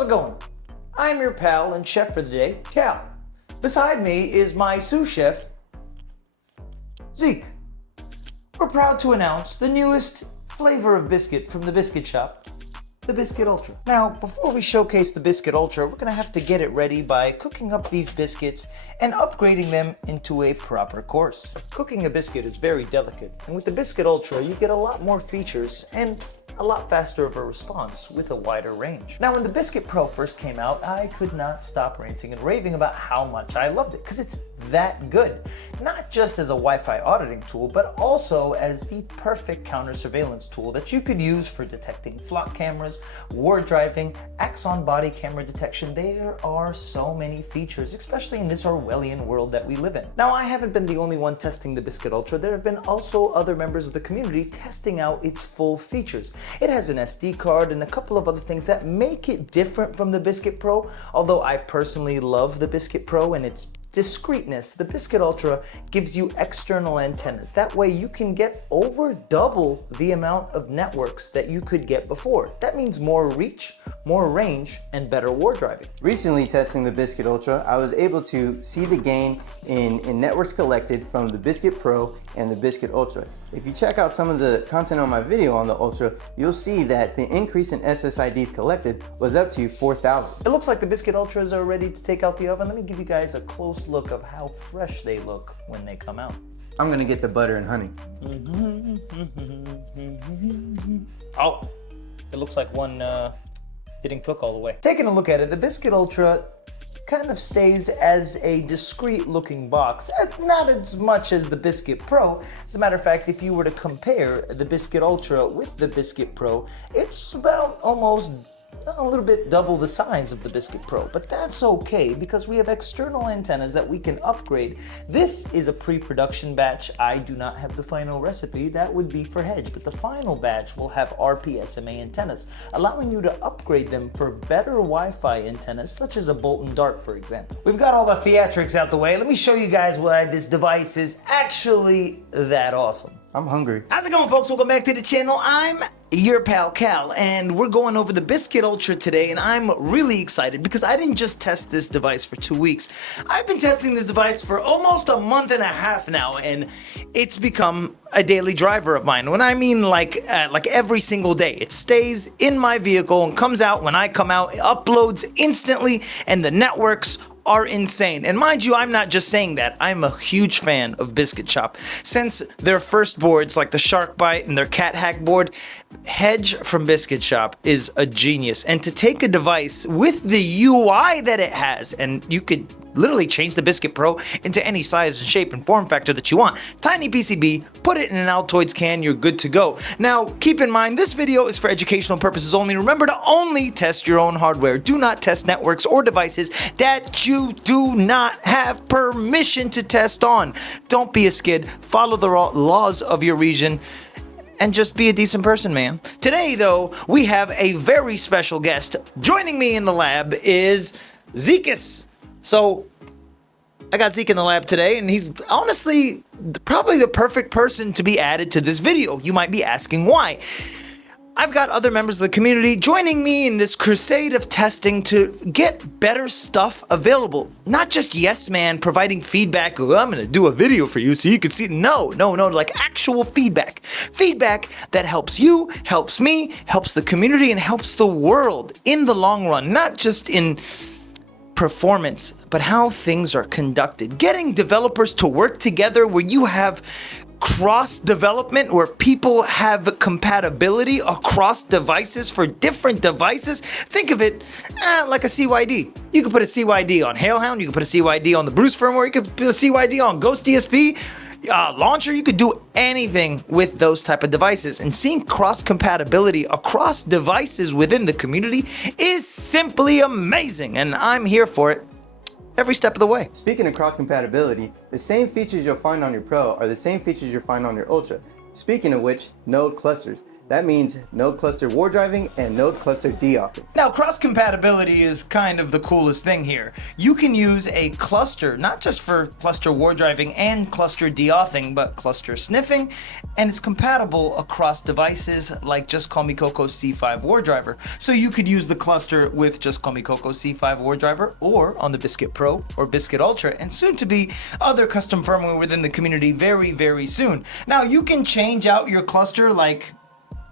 How's it going? I'm your pal and chef for the day, Cal. Beside me is my sous chef, Zeke. We're proud to announce the newest flavor of biscuit from the Biscuit Shop, the Biscuit Ultra. Now, before we showcase the Biscuit Ultra, we're gonna have to get it ready by cooking up these biscuits and upgrading them into a proper course. Cooking a biscuit is very delicate, and with the Biscuit Ultra, you get a lot more features and a lot faster of a response with a wider range. Now, when the Biscuit Pro first came out, I could not stop ranting and raving about how much I loved it, because it's that good. Not just as a Wi-Fi auditing tool, but also as the perfect counter surveillance tool that you could use for detecting flock cameras, ward driving, axon body camera detection. There are so many features, especially in this Orwellian world that we live in. Now, I haven't been the only one testing the Biscuit Ultra. There have been also other members of the community testing out its full features. It has an SD card and a couple of other things that make it different from the Biscuit Pro. Although I personally love the Biscuit Pro and its discreetness, the Biscuit Ultra gives you external antennas. That way you can get over double the amount of networks that you could get before. That means more reach, more range, and better ward driving. Recently testing the Biscuit Ultra, I was able to see the gain in networks collected from the Biscuit Pro and the Biscuit Ultra. If you check out some of the content on my video on the Ultra, you'll see that the increase in SSIDs collected was up to 4,000. It looks like the Biscuit Ultras are ready to take out the oven. Let me give you guys a close look of how fresh they look when they come out. I'm gonna get the butter and honey. Oh, it looks like one didn't cook all the way. Taking a look at it, the Biscuit Ultra kind of stays as a discreet looking box, not as much as the Biscuit Pro. As a matter of fact, if you were to compare the Biscuit Ultra with the Biscuit Pro, it's about almost a little bit double the size of the Biscuit Pro, but that's okay because we have external antennas that we can upgrade. This is a pre-production batch. I do not have the final recipe. That would be for Hedge, but the final batch will have RPSMA antennas, allowing you to upgrade them for better Wi-Fi antennas, such as a Bolt and Dart, for example. We've got all the theatrics out the way. Let me show you guys why this device is actually that awesome. I'm hungry. How's it going, folks? Welcome back to the channel. I'm your pal Cal, and we're going over the Biscuit Ultra today, and I'm really excited because I didn't just test this device for 2 weeks. I've been testing this device for almost a month and a half now, and it's become a daily driver of mine. When I mean like every single day. It stays in my vehicle and comes out when I come out, it uploads instantly, and the networks are insane. And mind you, I'm not just saying that. I'm a huge fan of Biscuit Shop. Since their first boards, like the Shark Bite and their Cat Hack board, Hedge from Biscuit Shop is a genius. And to take a device with the UI that it has, and you could literally change the Biscuit Pro into any size and shape and form factor that you want. Tiny PCB, put it in an Altoids can, you're good to go. Now, keep in mind, this video is for educational purposes only. Remember to only test your own hardware. Do not test networks or devices that you do not have permission to test on. Don't be a skid. Follow the laws of your region and just be a decent person, man. Today, though, we have a very special guest. Joining me in the lab is Zekus. So, I got Zeke in the lab today, and he's honestly probably the perfect person to be added to this video. You might be asking why. I've got other members of the community joining me in this crusade of testing to get better stuff available. Not just yes man providing feedback, oh, I'm gonna do a video for you so you can see. No, like actual feedback. Feedback that helps you, helps me, helps the community, and helps the world in the long run, not just in performance, but how things are conducted. Getting developers to work together where you have cross development, where people have compatibility across devices for different devices. Think of it like a CYD. You can put a CYD on Hailhound, you can put a CYD on the Bruce firmware, you can put a CYD on Ghost DSP, launcher. You could do anything with those type of devices, and seeing cross-compatibility across devices within the community is simply amazing, and I'm here for it every step of the way. Speaking of cross-compatibility, the same features you'll find on your Pro are the same features you'll find on your Ultra. Speaking of which, node clusters. That means node cluster ward driving and node cluster deauthing. Now, cross-compatibility is kind of the coolest thing here. You can use a cluster, not just for cluster ward driving and cluster deauthing, but cluster sniffing, and it's compatible across devices like Just Call Me Coco C5 ward driver. So you could use the cluster with Just Call Me Coco C5 ward driver, or on the Biscuit Pro or Biscuit Ultra, and soon to be other custom firmware within the community very, very soon. Now, you can change out your cluster like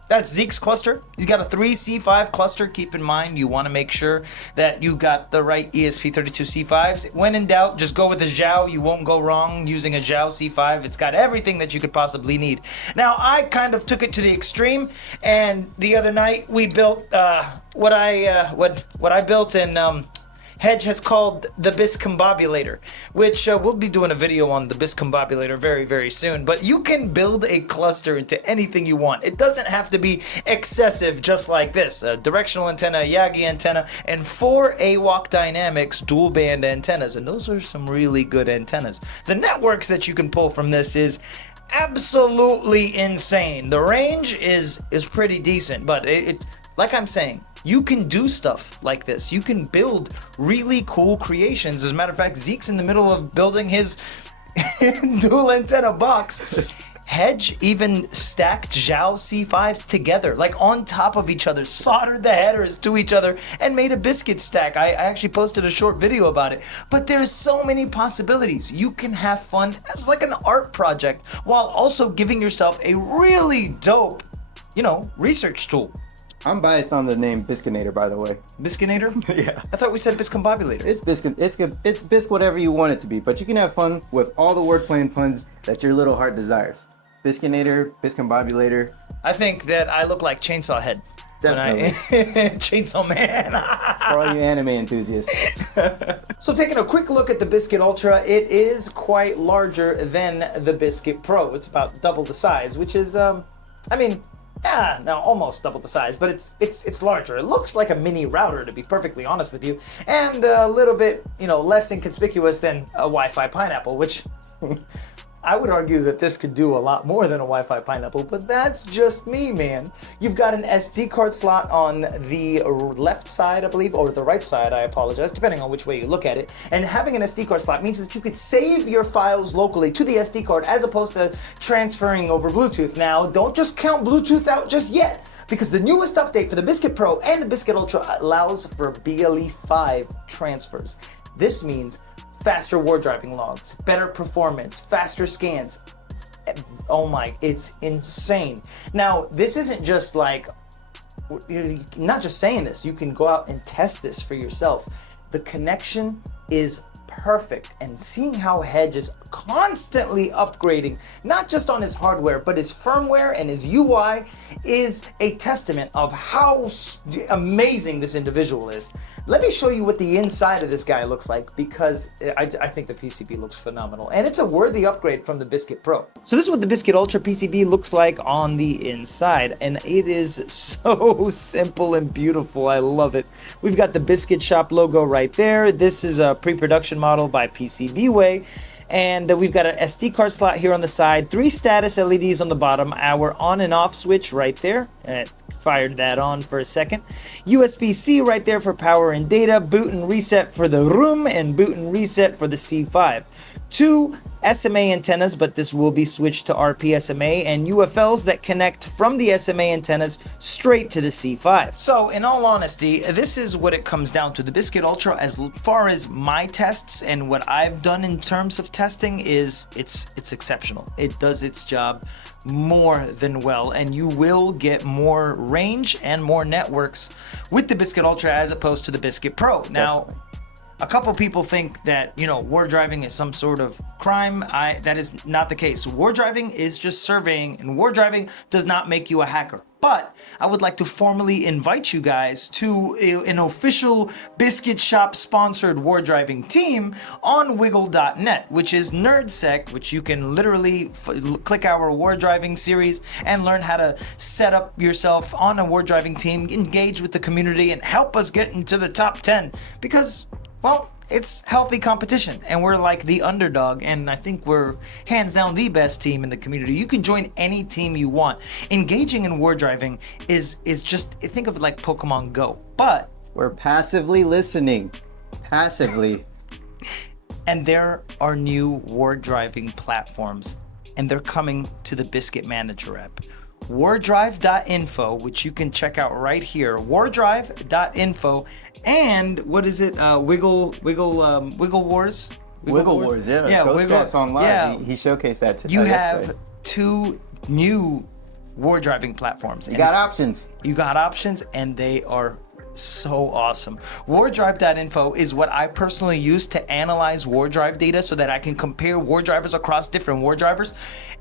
that's Zeke's cluster. He's got a 3C5 cluster. Keep in mind, you want to make sure that you got the right ESP32 C5s. When in doubt, just go with a Zhao. You won't go wrong using a Zhao C5. It's got everything that you could possibly need. Now, I kind of took it to the extreme, and the other night we built what I built in Hedge has called the Biscombobulator, which we'll be doing a video on the Biscombobulator very, very soon. But you can build a cluster into anything you want. It doesn't have to be excessive, just like this. A directional antenna, a Yagi antenna, and 4 AWOC Dynamics dual band antennas. And those are some really good antennas. The networks that you can pull from this is absolutely insane. The range is pretty decent, but it like I'm saying, you can do stuff like this. You can build really cool creations. As a matter of fact, Zeke's in the middle of building his dual antenna box. Hedge even stacked Zhao C5s together, like on top of each other, soldered the headers to each other, and made a biscuit stack. I actually posted a short video about it. But there's so many possibilities. You can have fun as like an art project while also giving yourself a really dope, research tool. I'm biased on the name Biscuinator, by the way. Biscuinator? Yeah. I thought we said Biscombobulator. It's Biscuit. It's Bisc whatever you want it to be, but you can have fun with all the wordplay and puns that your little heart desires. Biscuinator, Biscombobulator. I think that I look like Chainsaw Head. Definitely. Chainsaw Man. For all you anime enthusiasts. So taking a quick look at the Biscuit Ultra, it is quite larger than the Biscuit Pro. It's about double the size, which is, now almost double the size, but it's larger. It looks like a mini router, to be perfectly honest with you, and a little bit, less inconspicuous than a Wi-Fi pineapple, which I would argue that this could do a lot more than a Wi-Fi pineapple, but that's just me, man. You've got an SD card slot on the left side, I believe, or the right side, I apologize, depending on which way you look at it. And having an SD card slot means that you could save your files locally to the SD card as opposed to transferring over Bluetooth. Now, don't just count Bluetooth out just yet, because the newest update for the Biscuit Pro and the Biscuit Ultra allows for BLE5 transfers. This means faster ward driving logs, better performance, faster scans. Oh my, it's insane. Now, this isn't just like, not just saying this, you can go out and test this for yourself. The connection is perfect, and seeing how Hedge is constantly upgrading, not just on his hardware, but his firmware and his UI is a testament of how amazing this individual is. Let me show you what the inside of this guy looks like, because I think the PCB looks phenomenal, and it's a worthy upgrade from the Biscuit Pro. So this is what the Biscuit Ultra PCB looks like on the inside, and it is so simple and beautiful. I love it. We've got the Biscuit Shop logo right there. This is a pre-production model by PCBWay. And we've got an SD card slot here on the side, 3 status LEDs on the bottom, our on and off switch right there. Fired that on for a second. USB-C right there for power and data, boot and reset for the room, and boot and reset for the C5. 2 SMA antennas, but this will be switched to RPSMA, and UFLs that connect from the SMA antennas straight to the C5. So in all honesty, this is what it comes down to. The Biscuit Ultra, as far as my tests and what I've done in terms of testing, is it's exceptional. It does its job more than well, and you will get more range and more networks with the Biscuit Ultra as opposed to the Biscuit Pro. Now, a couple people think that, ward driving is some sort of crime. That is not the case. Ward driving is just surveying, and ward driving does not make you a hacker. But I would like to formally invite you guys to an official Biscuit Shop sponsored ward driving team on Wigle.net, which is NerdSec, which you can literally click our ward driving series and learn how to set up yourself on a ward driving team, engage with the community, and help us get into the top 10. Because Well, it's healthy competition, and we're like the underdog, and I think we're hands down the best team in the community. You can join any team you want. Engaging in war driving is just, think of it like Pokemon Go, but we're passively listening. Passively. And there are new war driving platforms, and they're coming to the Biscuit Manager app. Wardrive.info, which you can check out right here. Wardrive.info, and what is it? Wiggle Wars. Wiggle Wars, yeah. Ghost Stats Online. Yeah. He showcased that today. You have 2 new war driving platforms. You got options. You got options, and they are so awesome. Wardrive.info is what I personally use to analyze war drive data so that I can compare war drivers across different war drivers,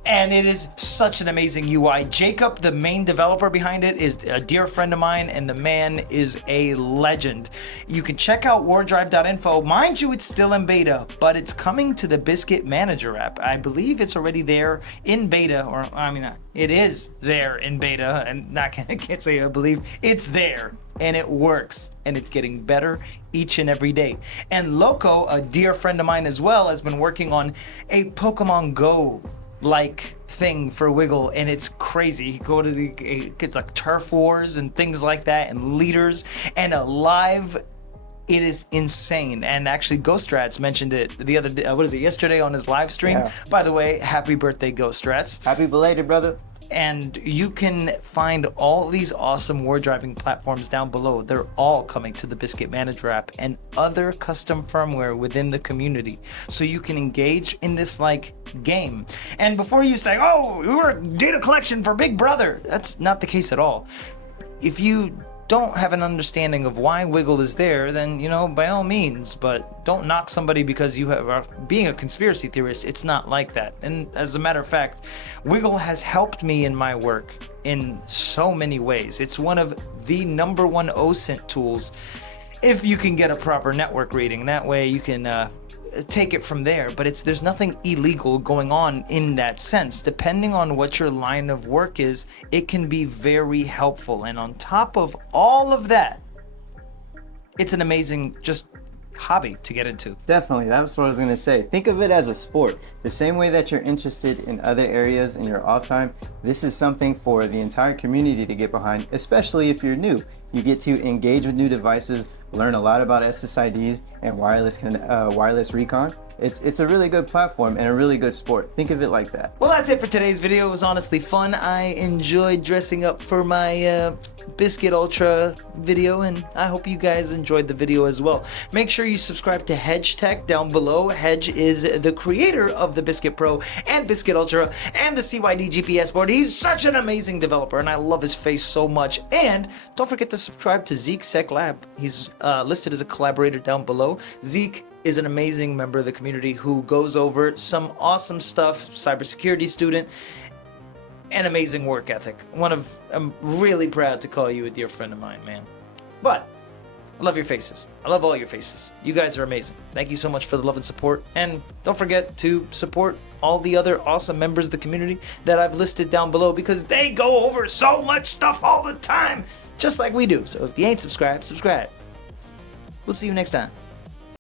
and it is such an amazing UI. Jacob, the main developer behind it, is a dear friend of mine, and the man is a legend. You can check out wardrive.info. Mind you, it's still in beta, but it's coming to the Biscuit Manager app. I believe it's already there in beta, or I mean, it is there in beta, and I can't say I believe. It's there. And it works, and it's getting better each and every day. And Loco, a dear friend of mine as well, has been working on a Pokemon Go like thing for Wigle, and it's crazy. You go to get like turf wars and things like that, and leaders, and a live. It is insane. And actually, Ghostrats mentioned it the other day. Yesterday on his live stream. Yeah. By the way, happy birthday, Ghostrats. Happy belated, brother. And you can find all these awesome war driving platforms down below. They're all coming to the Biscuit Manager app and other custom firmware within the community. So you can engage in this like game. And before you say, oh, we're data collection for Big Brother, that's not the case at all. If you don't have an understanding of why Wigle is there, then, by all means, but don't knock somebody because you are being a conspiracy theorist. It's not like that. And as a matter of fact, Wigle has helped me in my work in so many ways. It's one of the #1 OSINT tools if you can get a proper network reading. That way you can take it from there, but there's nothing illegal going on in that sense. Depending on what your line of work is, it can be very helpful. And on top of all of that, it's an amazing just hobby to get into. Definitely, that's what I was going to say. Think of it as a sport. The same way that you're interested in other areas in your off time, this is something for the entire community to get behind, especially if you're new. You get to engage with new devices, learn a lot about SSIDs and wireless recon. It's a really good platform and a really good sport. Think of it like that. Well, that's it for today's video. It was honestly fun. I enjoyed dressing up for my Biscuit Ultra video, and I hope you guys enjoyed the video as well. Make sure you subscribe to Hedge Tech down below. Hedge is the creator of the Biscuit Pro and Biscuit Ultra and the CYD GPS board. He's such an amazing developer, and I love his face so much. And don't forget to subscribe to Zeke Sec Lab. He's listed as a collaborator down below. Zeke is an amazing member of the community who goes over some awesome stuff, cybersecurity student, and amazing work ethic. I'm really proud to call you a dear friend of mine, man. But I love your faces. I love all your faces. You guys are amazing. Thank you so much for the love and support. And don't forget to support all the other awesome members of the community that I've listed down below, because they go over so much stuff all the time, just like we do. So if you ain't subscribed, subscribe. We'll see you next time.